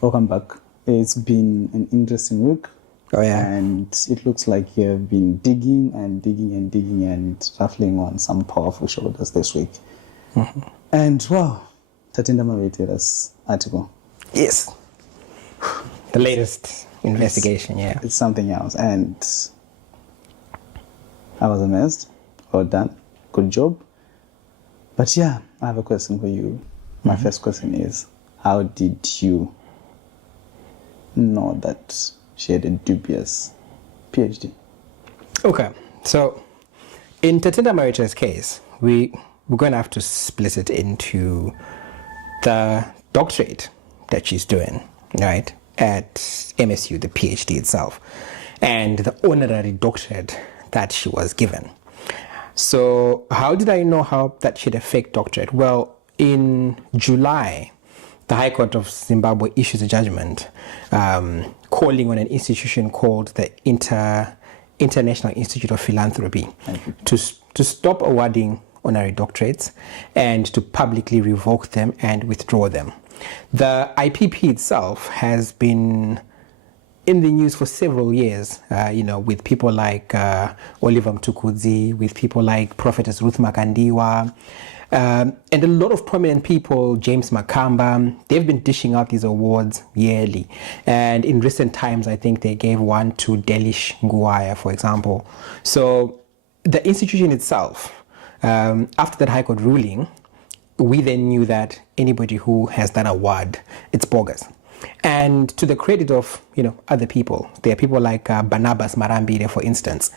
Welcome back. It's been an interesting week. Oh, yeah. And it looks like you've been digging and ruffling on some powerful shoulders this week. Mm-hmm. And wow, Tatinda Mavetera's article. Yes. The latest investigation, It's something else. And I was amazed. Well done. Good job. But yeah, I have a question for you. My first question is, how did you know that she had a dubious PhD? Okay, so in Tatinda Mavetera's case, we're going to have to split it into the doctorate that she's doing, right, at MSU, the PhD itself, and the honorary doctorate that she was given. So how did I know how that should affect doctorate? Well, in July, the High Court of Zimbabwe issues a judgment calling on an institution called the International Institute of Philanthropy to stop awarding honorary doctorates and to publicly revoke them and withdraw them. The IPP itself has been in the news for several years, with people like Oliver Mtukudzi, with people like Prophetess Ruth Makandiwa, and a lot of prominent people, James Makamba. They've been dishing out these awards yearly. And in recent times, I think they gave one to Delish Nguaya, for example. So the institution itself, after that High Court ruling, we then knew that anybody who has that award, it's bogus. And to the credit of other people, there are people like Barnabas Marambire, for instance,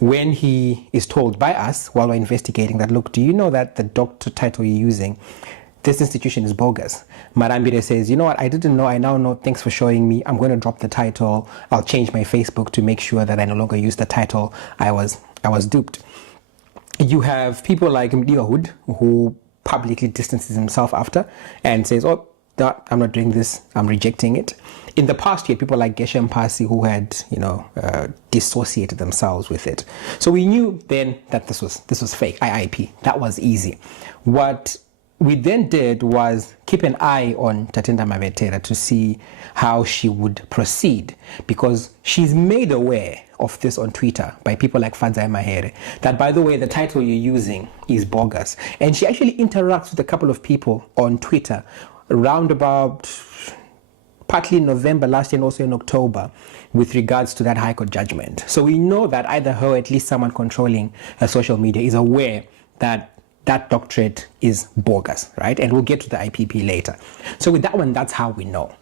when he is told by us while we're investigating that, look, do you know that the doctor title you're using, this institution is bogus? Marambire says, you know what, I didn't know, I now know, thanks for showing me, I'm going to drop the title, I'll change my Facebook to make sure that I no longer use the title, I was duped. You have people like Mdiwa Hood, who publicly distances himself after and says, oh, I'm not doing this, I'm rejecting it. In the past year, people like Geshem Pasi who had, dissociated themselves with it. So we knew then that this was fake, IIP. That was easy. What we then did was keep an eye on Tatinda Mavetera to see how she would proceed, because she's made aware of this on Twitter by people like Fadzai Mahere, that, by the way, the title you're using is bogus. And she actually interacts with a couple of people on Twitter around about partly in November last year and also in October with regards to that High Court judgment. So we know that either her or at least someone controlling her social media is aware that that doctorate is bogus, right? And we'll get to the IPP later. So with that one, that's how we know.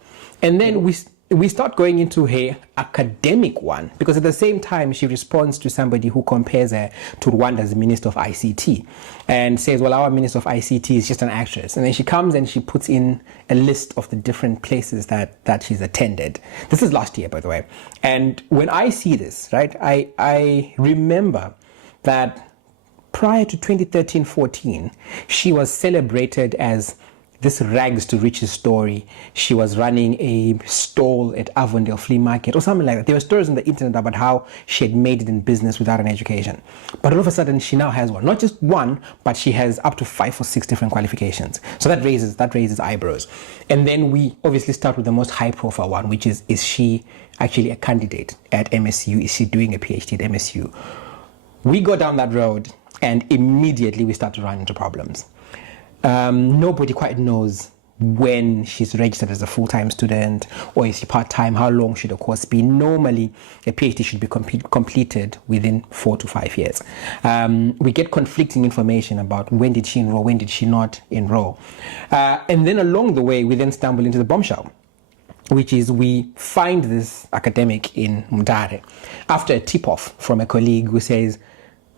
And then we start going into her academic one, because at the same time she responds to somebody who compares her to Rwanda's Minister of ICT and says, well, our Minister of ICT is just an actress. And then she comes and she puts in a list of the different places that she's attended. This is last year, by the way. And when I see this, right, I remember that prior to 2013-14, she was celebrated as this rags to riches story. She was running a stall at Avondale Flea Market or something like that. There were stories on the internet about how she had made it in business without an education. But all of a sudden, she now has one. Not just one, but she has up to 5 or 6 different qualifications. So that raises eyebrows. And then we obviously start with the most high-profile one, which is she actually a candidate at MSU? Is she doing a PhD at MSU? We go down that road, and immediately we start to run into problems. Nobody quite knows when she's registered as a full-time student, or is she part-time, how long should a course be. Normally, a PhD should be completed within 4 to 5 years. We get conflicting information about when did she enroll, when did she not enroll. And then along the way, we then stumble into the bombshell, which is we find this academic in Mutare after a tip-off from a colleague who says,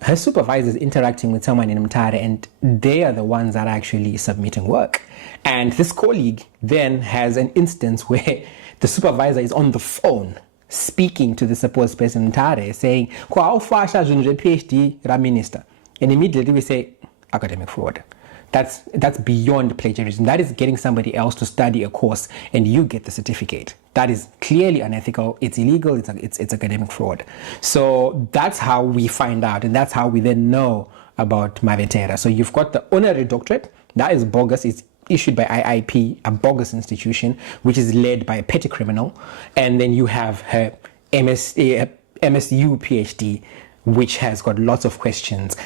her supervisor is interacting with someone in Mutare and they are the ones that are actually submitting work. And this colleague then has an instance where the supervisor is on the phone speaking to the supposed person in Mutare saying, how far shall you PhD, minister? And immediately we say, academic fraud. That's beyond plagiarism. That is getting somebody else to study a course and you get the certificate. That is clearly unethical. It's illegal. It's academic fraud. So that's how we find out, and that's how we then know about Mavetera. So you've got the honorary doctorate. That is bogus. It's issued by IIP, a bogus institution, which is led by a petty criminal. And then you have her MSU PhD, which has got lots of questions.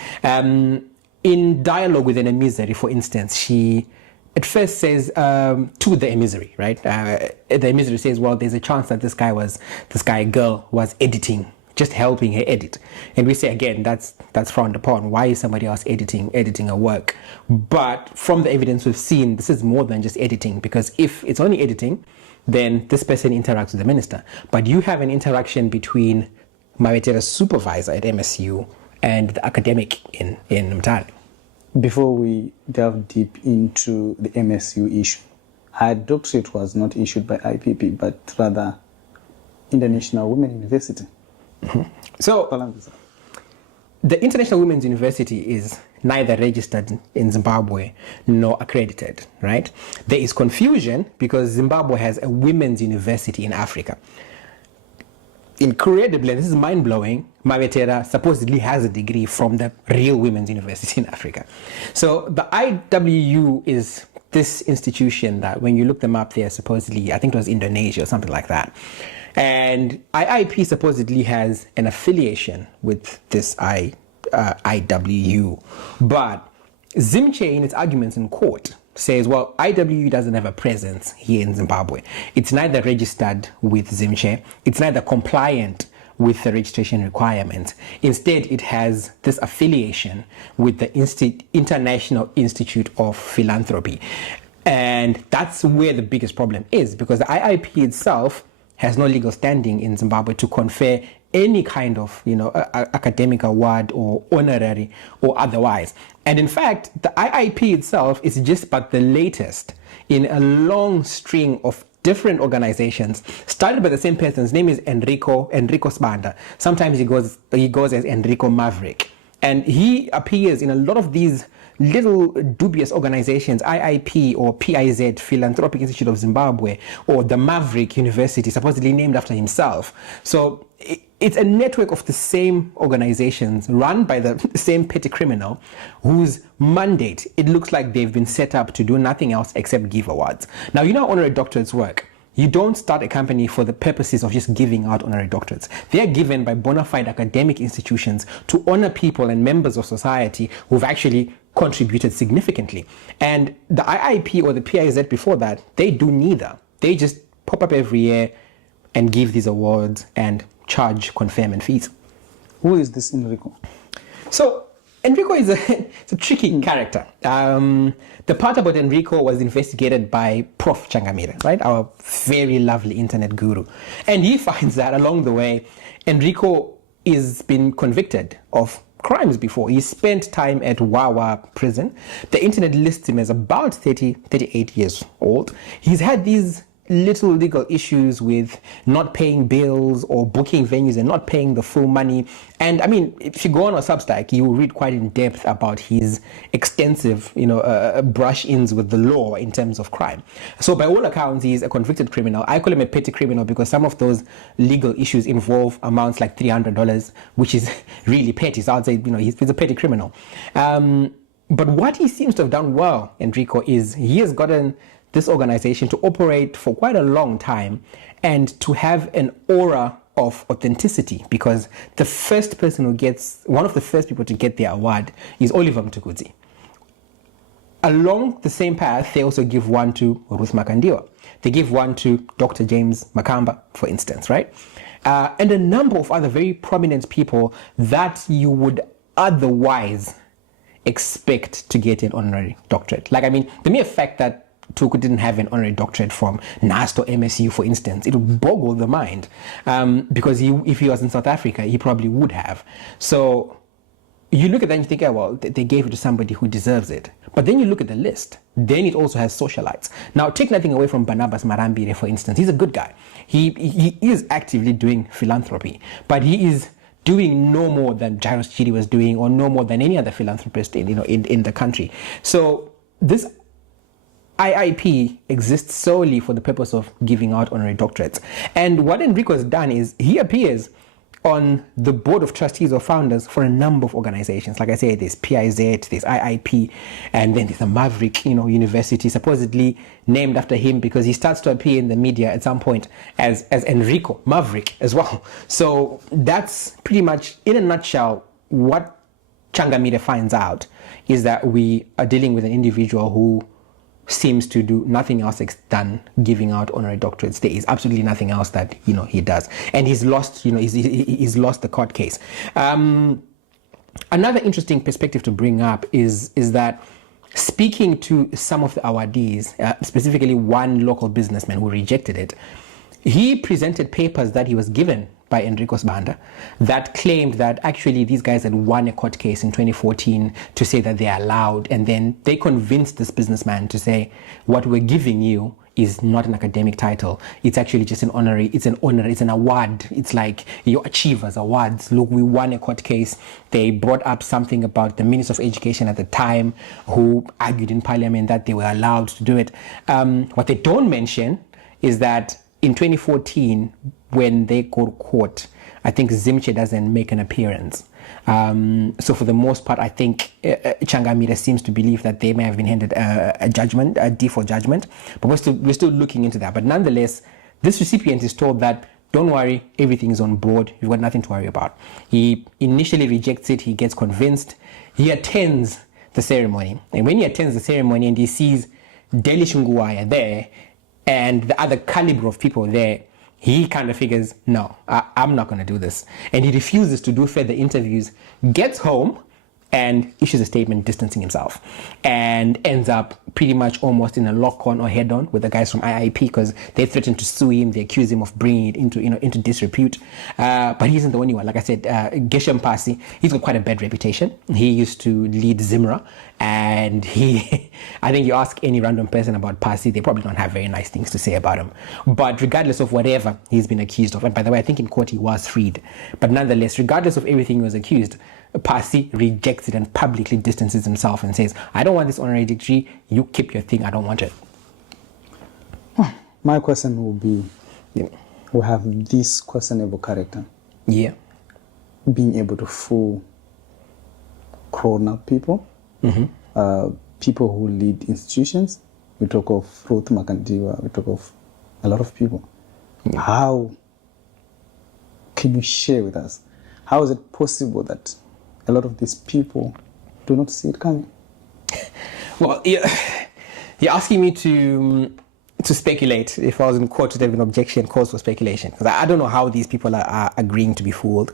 In dialogue with an emissary, for instance, she at first says to the emissary, right? The emissary says, well, there's a chance that this girl was editing, just helping her edit. And we say, again, that's frowned upon. Why is somebody else editing a work? But from the evidence we've seen, this is more than just editing, because if it's only editing, then this person interacts with the minister. But you have an interaction between Mavetera's supervisor at MSU and the academic in Mtare. Before we delve deep into the MSU issue, her doctorate was not issued by IPP, but rather International Women's University. Mm-hmm. So, the International Women's University is neither registered in Zimbabwe nor accredited, right? There is confusion because Zimbabwe has a women's university in Africa. Incredibly, this is mind-blowing, Mavetera supposedly has a degree from the real women's university in Africa. So the IWU is this institution that when you look them up there, supposedly, I think it was Indonesia or something like that. And IIP supposedly has an affiliation with this IWU. But Zimche, in its arguments in court, says, well, IWU doesn't have a presence here in Zimbabwe. It's neither registered with Zimche, it's neither compliant with the registration requirements. Instead, it has this affiliation with the International Institute of Philanthropy. And that's where the biggest problem is, because the IIP itself has no legal standing in Zimbabwe to confer any kind of, academic award or honorary or otherwise. And in fact, the IIP itself is just but the latest in a long string of different organizations started by the same person. His name is Enrico Sbanda. Sometimes he goes as Enrico Maverick. And he appears in a lot of these little dubious organizations, IIP or PIZ, Philanthropic Institute of Zimbabwe, or the Maverick University, supposedly named after himself. So it's a network of the same organizations run by the same petty criminal whose mandate, it looks like they've been set up to do nothing else except give awards. Now, you know how honorary doctorates work. You don't start a company for the purposes of just giving out honorary doctorates. They are given by bona fide academic institutions to honor people and members of society who've actually contributed significantly. And the IIP or the PIZ before that, they do neither. They just pop up every year and give these awards and charge conferment fees. Who is this Enrico? So Enrico is a tricky character. The part about Enrico was investigated by Prof. Changamire, right? Our very lovely internet guru. And he finds that along the way, Enrico is been convicted of crimes before. He spent time at Wawa prison. The internet lists him as about 38 years old. He's had these little legal issues with not paying bills or booking venues and not paying the full money. And I mean, if you go on a Substack, you will read quite in depth about his extensive, brush-ins with the law in terms of crime. So by all accounts, he's a convicted criminal. I call him a petty criminal because some of those legal issues involve amounts like $300, which is really petty. So I'd say, he's a petty criminal. But what he seems to have done well, Enrico, is he has gotten this organization to operate for quite a long time and to have an aura of authenticity, because the first person one of the first people to get the award is Oliver Mtukudzi. Along the same path, they also give one to Ruth Makandiwa. They give one to Dr. James Makamba, for instance, right? And a number of other very prominent people that you would otherwise expect to get an honorary doctorate. The mere fact that Tuku didn't have an honorary doctorate from NAST or MSU, for instance, it would boggle the mind, because if he was in South Africa, he probably would have. So you look at that and you think, well, they gave it to somebody who deserves it. But then you look at the list. Then it also has socialites. Now, take nothing away from Barnabas Marambire, for instance. He's a good guy. He is actively doing philanthropy, but he is doing no more than Jairus Chidi was doing, or no more than any other philanthropist in the country. So this IIP exists solely for the purpose of giving out honorary doctorates. And what Enrico has done is he appears on the board of trustees or founders for a number of organizations. Like I said, there's PIZ, there's IIP, and then there's a Maverick, university, supposedly named after him because he starts to appear in the media at some point as Enrico Maverick as well. So that's pretty much, in a nutshell, what Changamire finds out is that we are dealing with an individual who seems to do nothing else than giving out honorary doctorates. There is absolutely nothing else that he does, and he's lost he's lost the court case. Another interesting perspective to bring up is that speaking to some of the awardees, specifically one local businessman who rejected it, he presented papers that he was given by Enrico Sbanda that claimed that actually these guys had won a court case in 2014 to say that they're allowed, and then they convinced this businessman to say, what we're giving you is not an academic title, it's actually just an honorary, it's an award, it's like your achievers awards. Look, we won a court case. They brought up something about the Minister of Education at the time who argued in Parliament that they were allowed to do it. What they don't mention is that in 2014, when they go to court, I think Zimche doesn't make an appearance. So for the most part, I think Changamire seems to believe that they may have been handed a judgment, a default judgment, but we're still looking into that. But nonetheless, this recipient is told that, don't worry, everything is on board, you've got nothing to worry about. He initially rejects it, he gets convinced, he attends the ceremony. And when he attends the ceremony and he sees Deli Shunguwaya there, and the other caliber of people there, he kind of figures, no, I'm not going to do this. And he refuses to do further interviews, gets home, and issues a statement distancing himself, and ends up pretty much almost in a lock-on or head-on with the guys from IIP because they threaten to sue him. They accuse him of bringing it into disrepute. But he isn't the only one. Like I said, Geshem Pasi, he's got quite a bad reputation. He used to lead Zimra, and I think you ask any random person about Pasi, they probably don't have very nice things to say about him. But regardless of whatever he's been accused of, and by the way, I think in court he was freed, but nonetheless, regardless of everything he was accused, Pasi rejects it and publicly distances himself and says, I don't want this honorary degree, you keep your thing, I don't want it. My question will be, we have this questionable character. Yeah. Being able to fool grown-up people, people who lead institutions. We talk of Ruth Makandiwa, we talk of a lot of people. Yeah. How can you share with us? How is it possible that a lot of these people do not see it coming? Well, you're asking me to speculate. If I was in court to have an objection, cause for speculation, because I don't know how these people are agreeing to be fooled.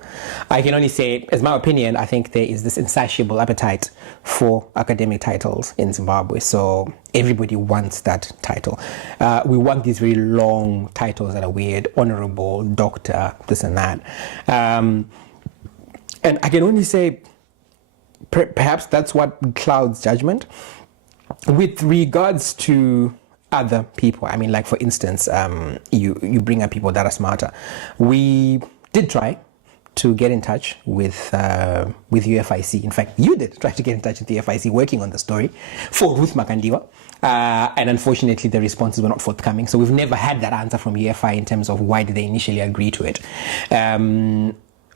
I can only say, as my opinion, I think there is this insatiable appetite for academic titles in Zimbabwe. So everybody wants that title. We want these very long titles that are weird, honorable, doctor, this and that. And I can only say, perhaps that's what clouds judgment. With regards to other people, I mean, like for instance, you bring up people that are smarter. We did try to get in touch with UFIC. In fact, you did try to get in touch with the UFIC working on the story for Ruth Makandiwa. And unfortunately, the responses were not forthcoming. So we've never had that answer from UFI in terms of why did they initially agree to it.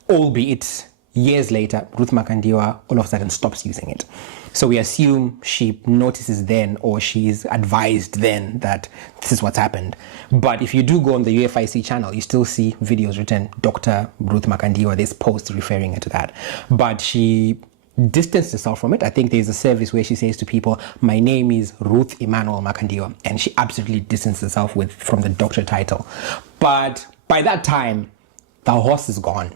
Albeit years later, Ruth Makandiwa all of a sudden stops using it. So we assume she notices then, or she's advised then, that this is what's happened. But if you do go on the UFIC channel, you still see videos written, Dr. Ruth Makandiwa, there's posts referring to that. But she distanced herself from it. I think there's a service where she says to people, my name is Ruth Emmanuel Makandiwa, and she absolutely distanced herself from the doctor title. But by that time, the horse is gone.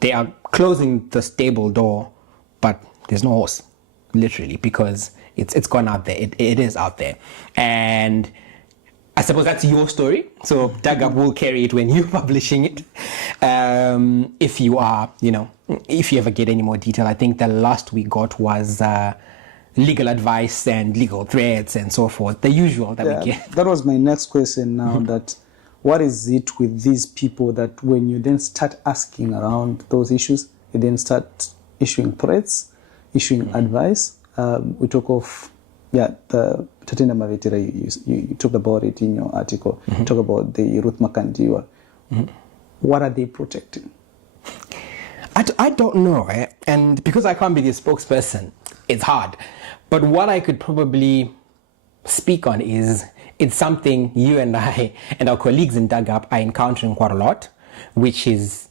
They are closing the stable door, but there's no horse, literally, because it's gone out there. It is out there. And I suppose that's your story. So Dagab will carry it when you're publishing it. If you are, if you ever get any more detail, I think the last we got was legal advice and legal threats and so forth. The usual that we get. That was my next question now, that what is it with these people that when you then start asking around those issues, you then start issuing threats, issuing advice? We talk of, the Tatenda Mavetera, you talked about it in your article. You talk about the Ruth Makandiwa. What are they protecting? I don't know, right? And because I can't be the spokesperson, it's hard. But what I could probably speak on is it's something you and I and our colleagues in Dug Up are encountering quite a lot, which is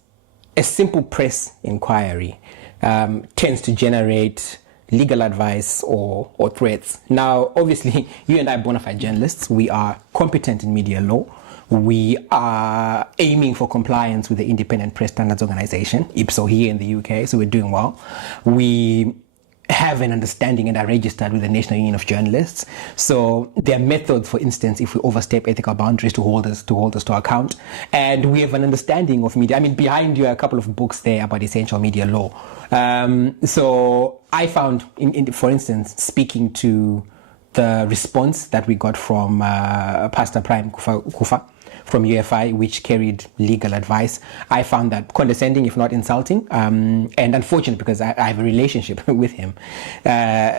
a simple press inquiry tends to generate legal advice or threats. Now, obviously, you and I are bona fide journalists. We are competent in media law. We are aiming for compliance with the Independent Press Standards Organization, IPSO, here in the UK, so we're doing well. We have an understanding and are registered with the National Union of Journalists. So there are methods, for instance, if we overstep ethical boundaries to hold us to account. And we have an understanding of media. I mean, behind you are a couple of books there about essential media law. So I found, for instance, speaking to the response that we got from Pastor Prime Kufa from UFI, which carried legal advice, I found that condescending, if not insulting, and unfortunate because I have a relationship with him.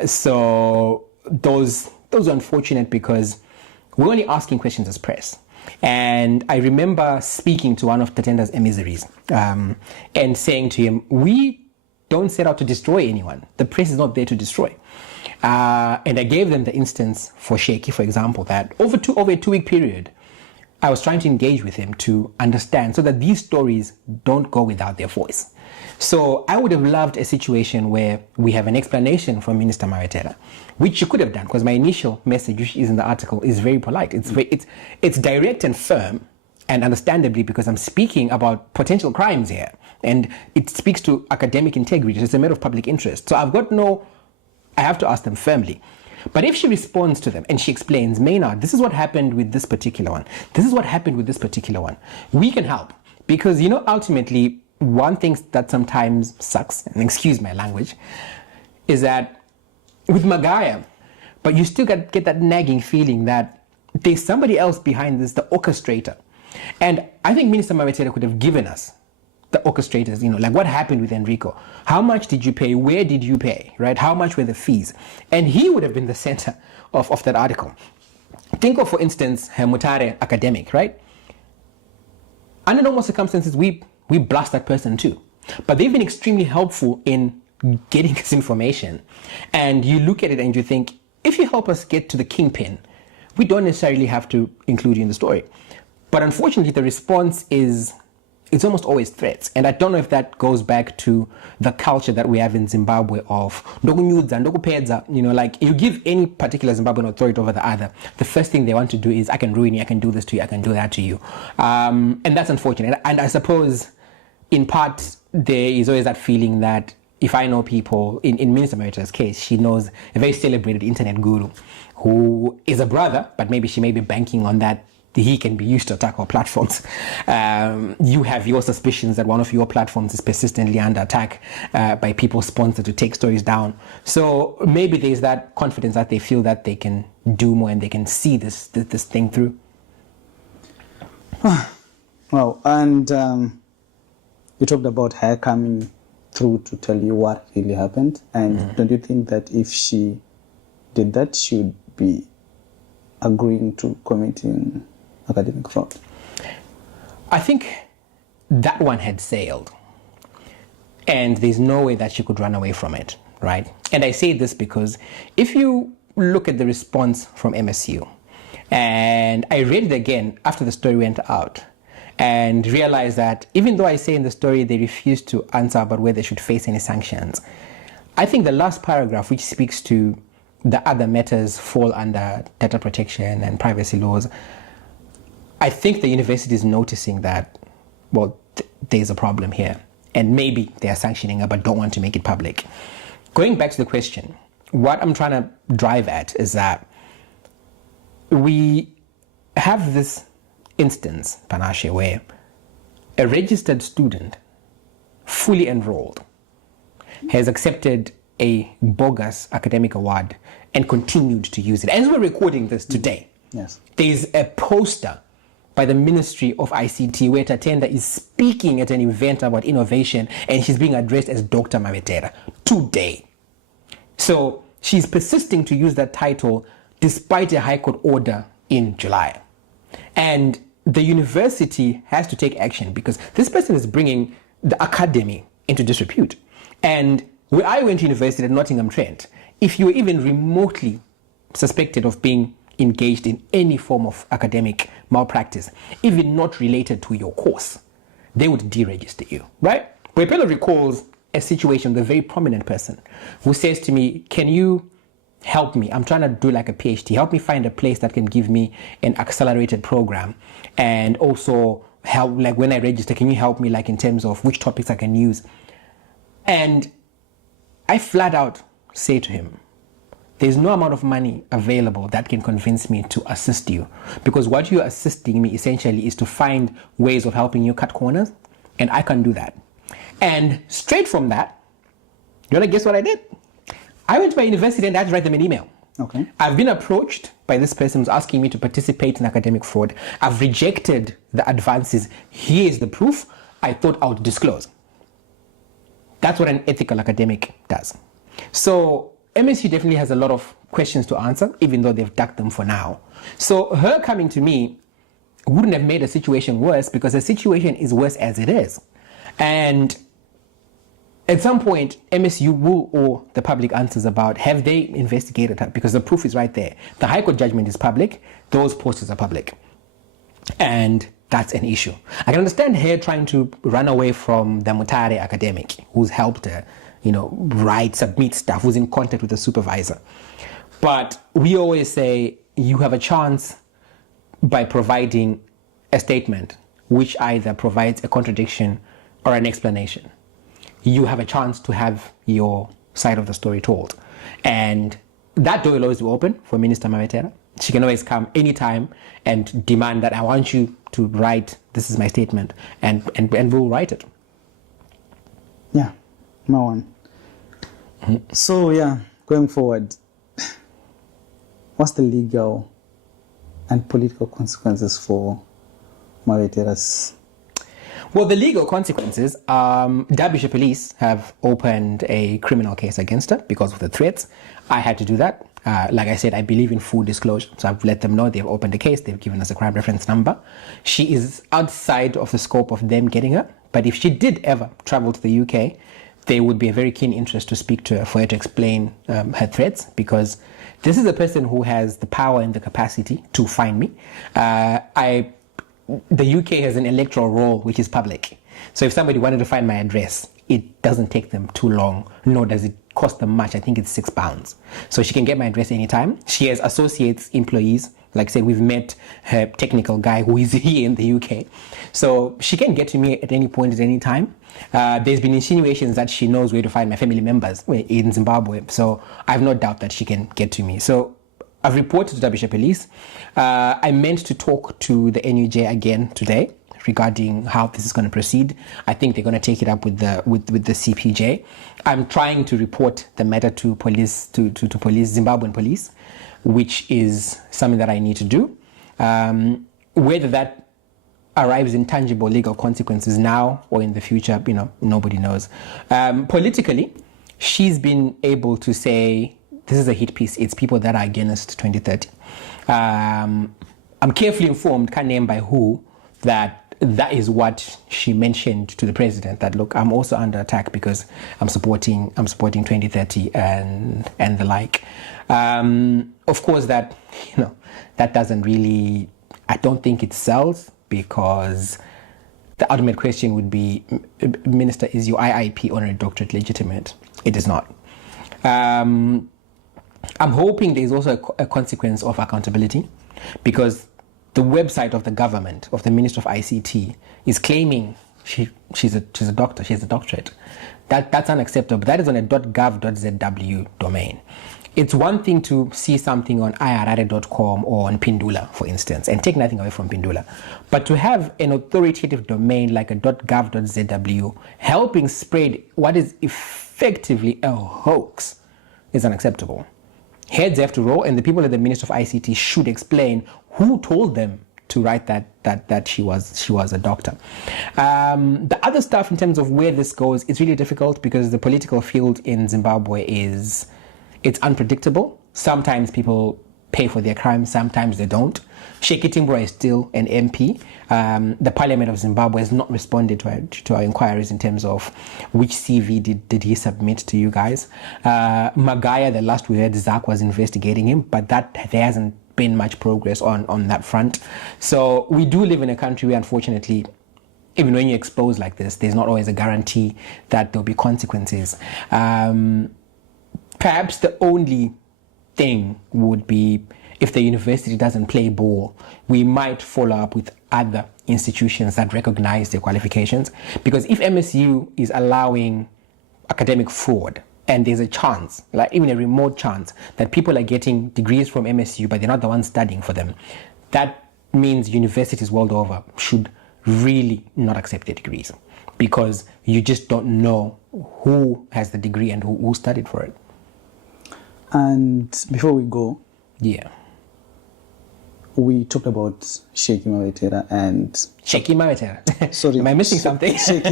So those are unfortunate because we're only asking questions as press. And I remember speaking to one of Tatenda's emissaries and saying to him, we don't set out to destroy anyone. The press is not there to destroy. And I gave them the instance for Sheikhi, for example, that over a 2-week period, I was trying to engage with him to understand so that these stories don't go without their voice. So I would have loved a situation where we have an explanation from Minister Mavetera, which you could have done because my initial message, which is in the article, is very polite. It's direct and firm, and understandably because I'm speaking about potential crimes here, and it speaks to academic integrity. It's a matter of public interest. So I have to ask them firmly. But if she responds to them and she explains, Maynard, this is what happened with this particular one. This is what happened with this particular one. We can help. Because, ultimately, one thing that sometimes sucks, and excuse my language, is that with Magaya, but you still get that nagging feeling that there's somebody else behind this, the orchestrator. And I think Minister Mavetera could have given us the orchestrators, like what happened with Enrico. How much did you pay? Where did you pay? Right? How much were the fees? And he would have been the center of that article. Think of, for instance, Mutare academic, right? Under normal circumstances, we blast that person too. But they've been extremely helpful in getting us information. And you look at it and you think, if you help us get to the kingpin, we don't necessarily have to include you in the story. But unfortunately, the response is, it's almost always threats. And I don't know if that goes back to the culture that we have in Zimbabwe of like you give any particular Zimbabwean authority over the other, the first thing they want to do is, I can ruin you, I can do this to you, I can do that to you. And that's unfortunate. And I suppose in part there is always that feeling that if I know people, in Minister Mavetera's case, she knows a very celebrated internet guru who is a brother, but maybe she may be banking on that he can be used to attack our platforms. You have your suspicions that one of your platforms is persistently under attack by people sponsored to take stories down. So maybe there's that confidence that they feel that they can do more and they can see this thing through. Well, and you talked about her coming through to tell you what really happened. And don't you think that if she did that, she would be agreeing to committing academic fraud? I think that one had sailed, and there's no way that she could run away from it, right? And I say this because if you look at the response from MSU, and I read it again after the story went out, and realized that even though I say in the story they refused to answer about whether they should face any sanctions, I think the last paragraph, which speaks to the other matters fall under data protection and privacy laws, I think the university is noticing that, well, there's a problem here. And maybe they are sanctioning her but don't want to make it public. Going back to the question, what I'm trying to drive at is that we have this instance, Panashe, where a registered student, fully enrolled, has accepted a bogus academic award and continued to use it. As we're recording this today, yes, there's a poster by the Ministry of ICT where Tatenda is speaking at an event about innovation and she's being addressed as Dr. Mavetera today. So she's persisting to use that title despite a High Court order in July. And the university has to take action because this person is bringing the academy into disrepute. And where I went to university at Nottingham Trent, if you were even remotely suspected of being engaged in any form of academic malpractice, even not related to your course, they would deregister you, right? Boipelo recalls a situation with a very prominent person who says to me, can you help me? I'm trying to do like a PhD. Help me find a place that can give me an accelerated program. And also help, like when I register, can you help me like in terms of which topics I can use? And I flat out say to him, there's no amount of money available that can convince me to assist you, because what you're assisting me essentially is to find ways of helping you cut corners, and I can't do that. And straight from that, you wanna guess what I did? I went to my university and I had to write them an email. Okay. I've been approached by this person who's asking me to participate in academic fraud. I've rejected the advances. Here's the proof. I thought I would disclose. That's what an ethical academic does. So MSU definitely has a lot of questions to answer, even though they've ducked them for now. So her coming to me wouldn't have made a situation worse, because the situation is worse as it is. And at some point, MSU will owe the public answers about, have they investigated her? Because the proof is right there. The High Court judgment is public. Those posters are public. And that's an issue. I can understand her trying to run away from the Mutare academic who's helped her, write, submit stuff, who's in contact with the supervisor. But we always say you have a chance by providing a statement which either provides a contradiction or an explanation. You have a chance to have your side of the story told. And that door will always be open for Minister Mavetera. She can always come anytime and demand that I want you to write, this is my statement, and we'll write it. Yeah, Mawan. So yeah, going forward, what's the legal and political consequences for Mavetera's? Well, the legal consequences, Derbyshire Police have opened a criminal case against her because of the threats. I had to do that. Like I said, I believe in full disclosure. So I've let them know they've opened a case. They've given us a crime reference number. She is outside of the scope of them getting her. But if she did ever travel to the UK, there would be a very keen interest to speak to her for her to explain her threats, because this is a person who has the power and the capacity to find me. The UK has an electoral roll which is public. So if somebody wanted to find my address, it doesn't take them too long, nor does it cost them much. I think it's £6. So she can get my address anytime. She has associates, employees. Like I said, we've met her technical guy who is here in the UK. So she can get to me at any point, at any time. There's been insinuations that she knows where to find my family members in Zimbabwe. So I have no doubt that she can get to me. So I've reported to Derbyshire Police. I meant to talk to the NUJ again today regarding how this is going to proceed. I think they're going to take it up with the CPJ. I'm trying to report the matter to police, to police, Zimbabwean police, which is something that I need to do. Whether that arrives in tangible legal consequences now or in the future, nobody knows. Politically, she's been able to say, this is a hit piece. It's people that are against 2030. I'm carefully informed, can't name by who, that is what she mentioned to the president. That look, I'm also under attack because I'm supporting 2030 and the like. Of course, that doesn't really. I don't think it sells, because the ultimate question would be, Minister, is your IIP honorary doctorate legitimate? It is not. I'm hoping there's also a consequence of accountability, because the website of the government, of the Minister of ICT, is claiming she's a doctor, she has a doctorate. That's unacceptable. That is on a .gov.zw domain. It's one thing to see something on iharare.com or on Pindula, for instance, and take nothing away from Pindula. But to have an authoritative domain like a .gov.zw helping spread what is effectively a hoax is unacceptable. Heads have to roll, and the people at the Minister of ICT should explain who told them to write that she was a doctor. The other stuff in terms of where this goes, it's really difficult, because the political field in Zimbabwe it's unpredictable. Sometimes people pay for their crimes, sometimes they don't. Sheikh Timbura is still an MP. The Parliament of Zimbabwe has not responded to our inquiries in terms of which CV did he submit to you guys. Magaya, the last we heard, Zach was investigating him, but there hasn't been much progress on that front. So we do live in a country where, unfortunately, even when you expose like this, there's not always a guarantee that there'll be consequences. Perhaps the only thing would be if the university doesn't play ball, we might follow up with other institutions that recognize their qualifications. Because if MSU is allowing academic fraud, and there's a chance, like even a remote chance, that people are getting degrees from MSU, but they're not the ones studying for them, that means universities world over should really not accept their degrees, because you just don't know who has the degree and who studied for it. And before we go, yeah, we talked about Sheikh Mavetera and... Sheikh Mavetera. Sorry. Am I missing something? Sheikh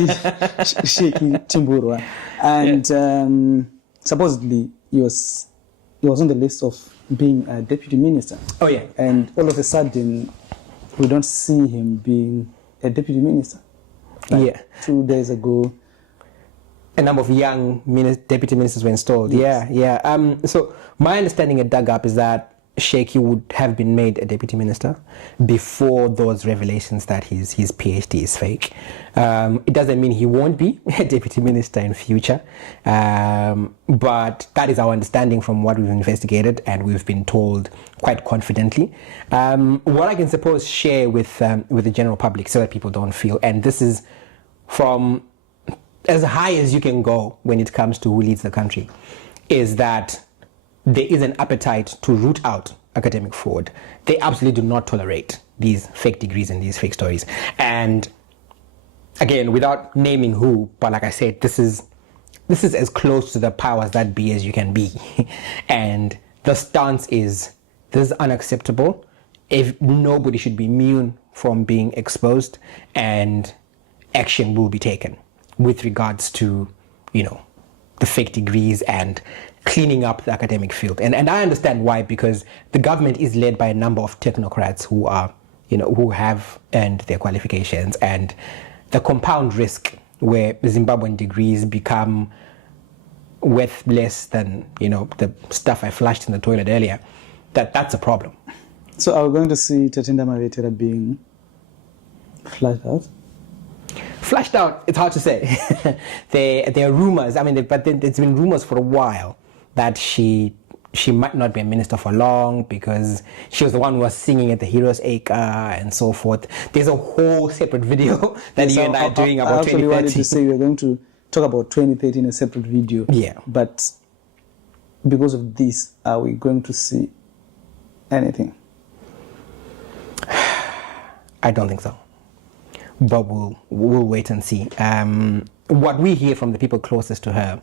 Timbura. And supposedly he was on the list of being a deputy minister. Oh, yeah. And all of a sudden, we don't see him being a deputy minister. Yeah. 2 days ago, a number of young deputy ministers were installed. Yes. Yeah. So my understanding at Dug Up is that Sheikh would have been made a deputy minister before those revelations that his PhD is fake. It doesn't mean he won't be a deputy minister in future, but that is our understanding from what we've investigated and we've been told quite confidently. What I can suppose share with the general public so that people don't feel, and this is from as high as you can go when it comes to who leads the country, is that there is an appetite to root out academic fraud. They absolutely do not tolerate these fake degrees and these fake stories. And again, without naming who, but like I said, this is as close to the powers that be as you can be. And the stance is, this is unacceptable. If nobody should be immune from being exposed, and action will be taken with regards to, the fake degrees and cleaning up the academic field. And I understand why, because the government is led by a number of technocrats who are, who have earned their qualifications, and the compound risk where Zimbabwean degrees become worth less than, the stuff I flushed in the toilet earlier, that's a problem. So are we going to see Tatinda Mavetera being flushed out? Flushed out, it's hard to say. There are rumors, but there's been rumors for a while that she might not be a minister for long because she was the one who was singing at the Heroes Acre and so forth. There's a whole separate video that you and I are doing about 2030. I actually wanted to say we're going to talk about 2030 in a separate video. Yeah. But because of this, are we going to see anything? I don't think so. But we'll wait and see. What we hear from the people closest to her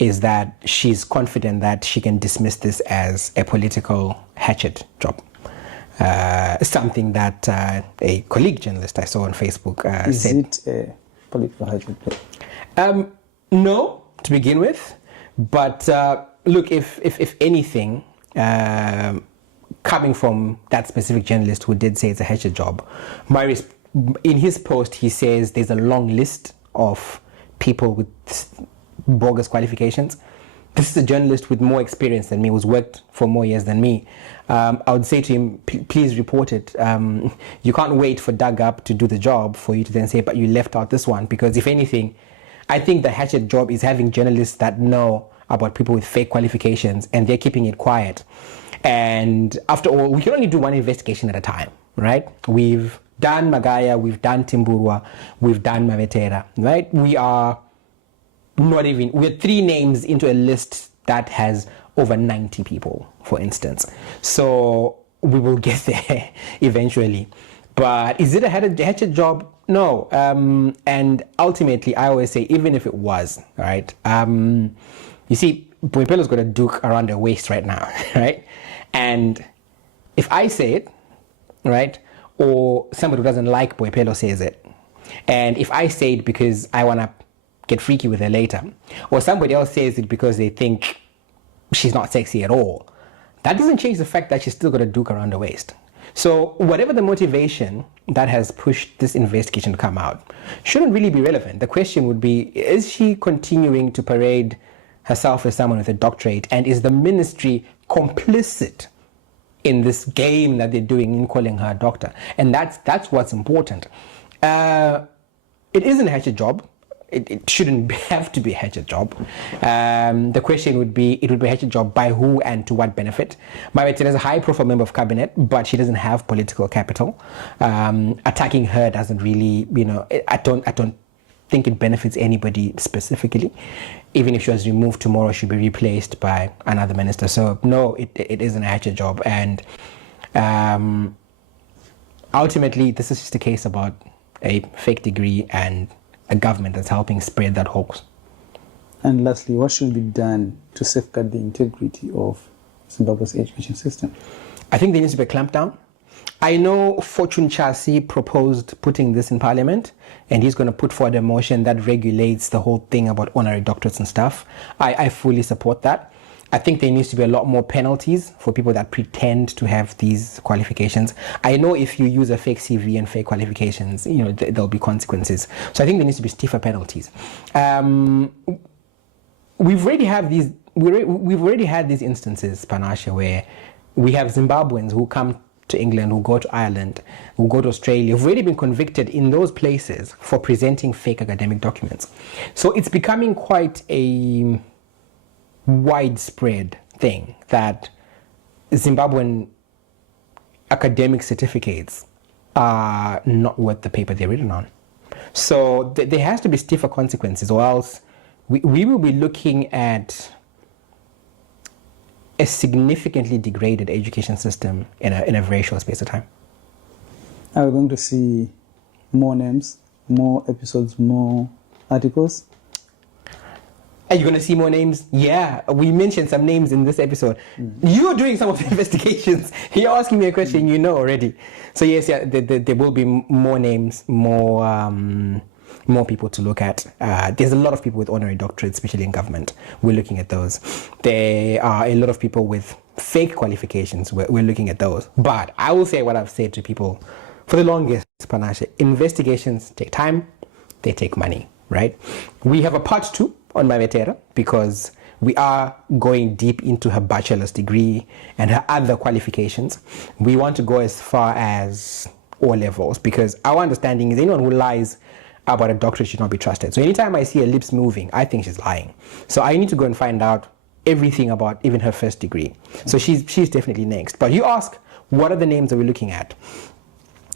is that she's confident that she can dismiss this as a political hatchet job. Something that a colleague journalist I saw on Facebook said. Is it a political hatchet? No, to begin with. But look, if anything, coming from that specific journalist who did say it's a hatchet job, in his post he says there's a long list of people with bogus qualifications. This is a journalist with more experience than me, who's worked for more years than me. I would say to him, please report it. You can't wait for Dug Up to do the job for you to then say, but you left out this one. Because if anything, I think the hatchet job is having journalists that know about people with fake qualifications and they're keeping it quiet. And after all, we can only do one investigation at a time, right? We've done Magaya, we've done Timburwa, we've done Mavetera, right? We're 3 names into a list that has over 90 people, for instance. So we will get there eventually. But is it a hatchet job? No. And ultimately, I always say, even if it was, right? You see, Boipelo's got a duke around her waist right now, right? And if I say it, right, or somebody who doesn't like Boipelo says it, and if I say it because I want to get freaky with her later, or somebody else says it because they think she's not sexy at all, that doesn't change the fact that she's still got a duke around her waist. So whatever the motivation that has pushed this investigation to come out shouldn't really be relevant. The question would be, is she continuing to parade herself as someone with a doctorate, and is the ministry complicit in this game that they're doing in calling her a doctor? And that's what's important. It isn't a hatchet job. It shouldn't have to be a hatchet job. The question would be, it would be a hatchet job by who and to what benefit? Mavetera is a high-profile member of cabinet, but she doesn't have political capital. Attacking her doesn't really, I don't think it benefits anybody specifically. Even if she was removed tomorrow, she'll be replaced by another minister. So no, it isn't a hatchet job. And ultimately, this is just a case about a fake degree and a government that's helping spread that hoax. And lastly, what should be done to safeguard the integrity of Zimbabwe's education system? I think there needs to be a clampdown. I know Fortune Chasi proposed putting this in Parliament, and he's going to put forward a motion that regulates the whole thing about honorary doctorates and stuff. I fully support that. I think there needs to be a lot more penalties for people that pretend to have these qualifications. I know if you use a fake CV and fake qualifications, there'll be consequences. So I think there needs to be stiffer penalties. We've already had these instances, Panashe, where we have Zimbabweans who come to England, who go to Ireland, who go to Australia, who've already been convicted in those places for presenting fake academic documents. So it's becoming quite a widespread thing that Zimbabwean academic certificates are not worth the paper they're written on. So there has to be stiffer consequences, or else we will be looking at a significantly degraded education system in a very short space of time. Are we going to see more names, more episodes, more articles? Are you going to see more names? Yeah, we mentioned some names in this episode. You're doing some of the investigations. You're asking me a question you know already. So yes, there will be more names, more people to look at. There's a lot of people with honorary doctorates, especially in government. We're looking at those. There are a lot of people with fake qualifications. We're looking at those. But I will say what I've said to people for the longest, Panashe. Investigations take time. They take money, right? We have a part 2 on Mavetera because we are going deep into her bachelor's degree and her other qualifications. We want to go as far as O levels because our understanding is anyone who lies about a doctorate should not be trusted. So anytime I see her lips moving, I think she's lying. So I need to go and find out everything about even her first degree. So she's definitely next. But you ask, what are the names that we're looking at?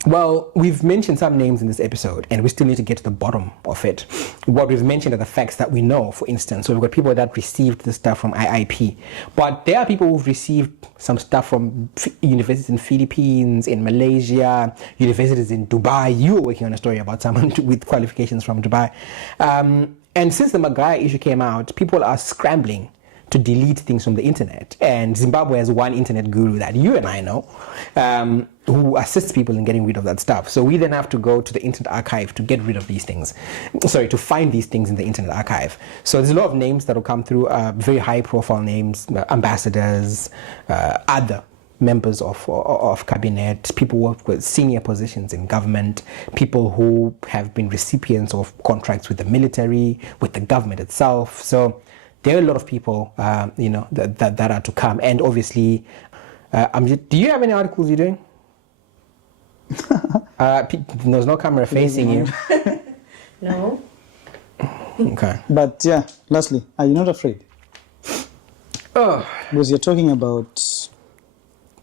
Well, we've mentioned some names in this episode, and we still need to get to the bottom of it. What we've mentioned are the facts that we know, for instance. So we've got people that received the stuff from IIP. But there are people who've received some stuff from universities in Philippines, in Malaysia, universities in Dubai. You were working on a story about someone with qualifications from Dubai. And since the Maguire issue came out, people are scrambling to delete things from the internet. And Zimbabwe has one internet guru that you and I know, who assists people in getting rid of that stuff. So we then have to go to the Internet Archive to get rid of these things. Sorry, to find these things in the Internet Archive. So there's a lot of names that will come through, very high profile names, ambassadors, other members of cabinet, people who work with senior positions in government, people who have been recipients of contracts with the military, with the government itself. So there are a lot of people, that are to come. And obviously, do you have any articles you're doing? There's no camera facing you. No. Okay. But yeah, lastly, are you not afraid? Oh. Because you're talking about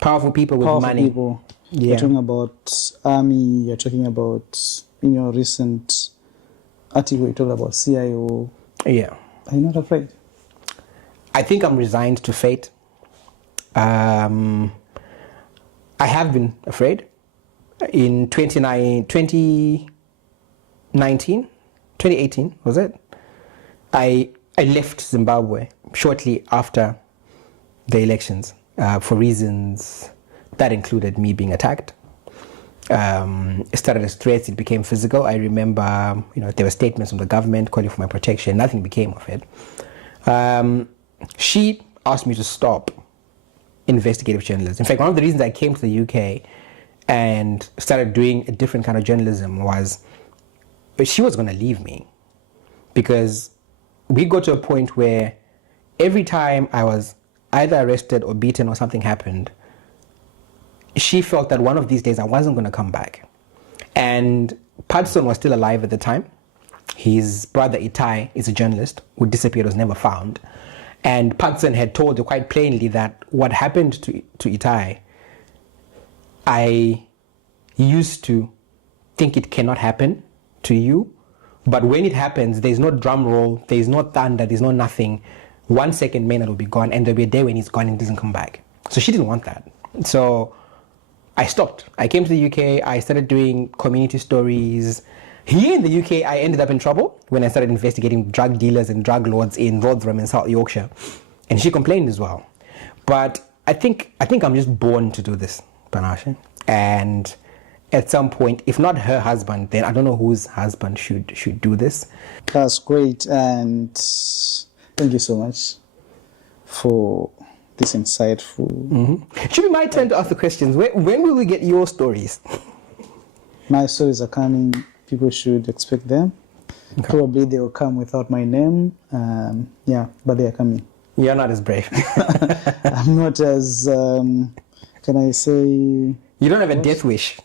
powerful people with money. People. Yeah. You're talking about army. You're talking about, in your recent article, you talked about CIO. Yeah. Are you not afraid? I think I'm resigned to fate. I have been afraid. In 2018, was it? I left Zimbabwe shortly after the elections for reasons that included me being attacked. It started as threats, it became physical. I remember, there were statements from the government calling for my protection. Nothing became of it. She asked me to stop investigative journalism. In fact, one of the reasons I came to the UK and started doing a different kind of journalism was she was going to leave me, because we got to a point where every time I was either arrested or beaten or something happened, she felt that one of these days I wasn't going to come back. And Pudson was still alive at the time. His brother Itai is a journalist who disappeared, was never found. And Pudson had told her quite plainly that what happened to Itai, I used to think it cannot happen to you, but when it happens, there's no drum roll, there's no thunder, there's no nothing. 1 second, Maynard will be gone, and there'll be a day when he's gone and doesn't come back. So she didn't want that. So I stopped. I came to the UK, I started doing community stories. Here in the UK, I ended up in trouble when I started investigating drug dealers and drug lords in Rotherham in South Yorkshire. And she complained as well. But I think I'm just born to do this, Panashe. And at some point, if not her husband, then I don't know whose husband should do this. That's great, and thank you so much for this insightful. It should be my turn to ask the questions. When will we get your stories? My stories are coming. People should expect them. Okay. Probably they will come without my name. But they are coming. You're not as brave. I'm not as, can I say... You don't have a death wish.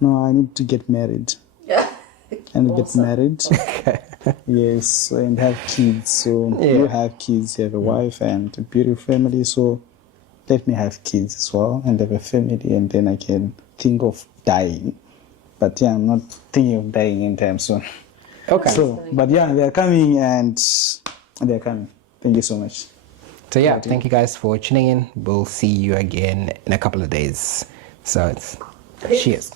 No, I need to get married. And get married. Okay. Yes, and have kids. So you have kids, you have a wife and a beautiful family. So let me have kids as well and have a family, and then I can think of dying. But I'm not thinking of dying anytime soon. Okay. So, but they're coming, and they're coming. Thank you so much. So thank you guys for tuning in. We'll see you again in a couple of days. So cheers.